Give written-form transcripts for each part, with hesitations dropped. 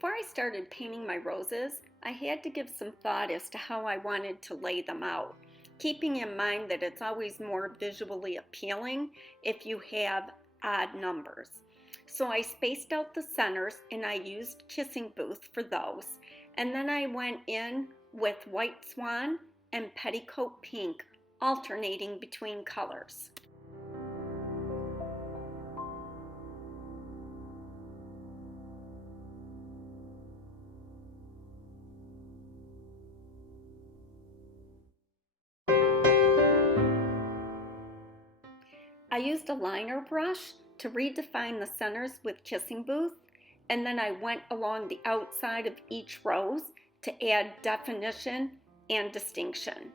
Before I started painting my roses, I had to give some thought as to how I wanted to lay them out, keeping in mind that it's always more visually appealing if you have odd numbers. So I spaced out the centers and I used kissing booth for those. And then I went in with white swan and petticoat pink, alternating between colors. I used a liner brush to redefine the centers with kissing booth, and then I went along the outside of each rose to add definition and distinction.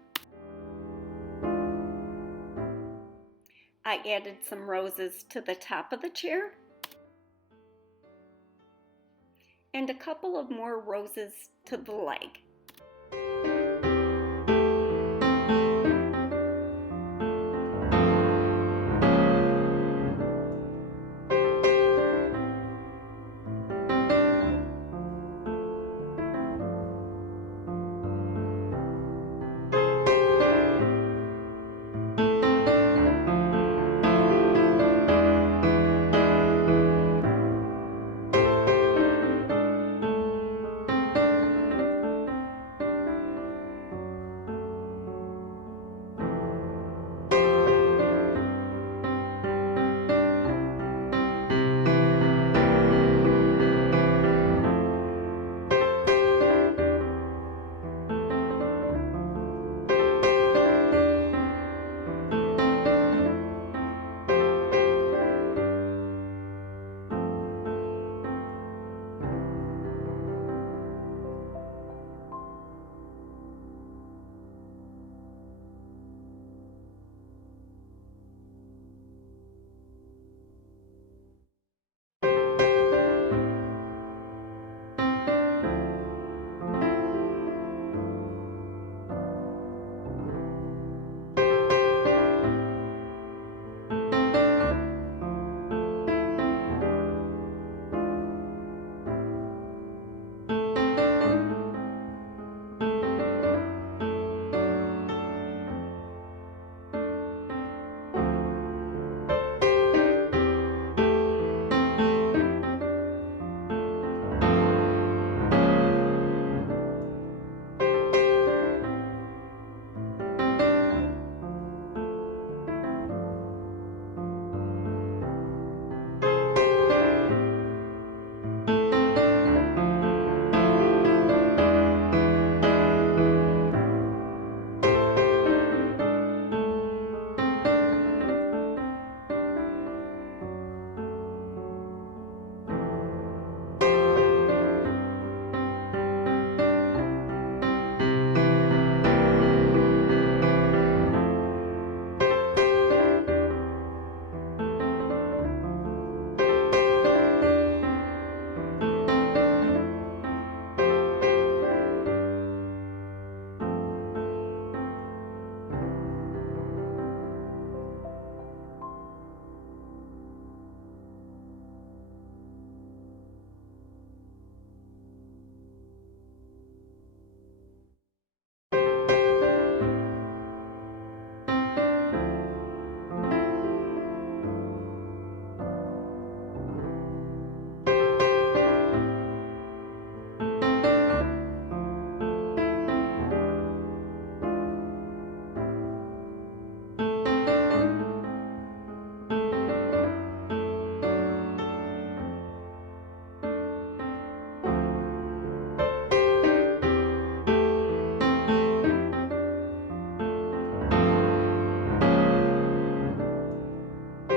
I added some roses to the top of the chair and a couple of more roses to the leg.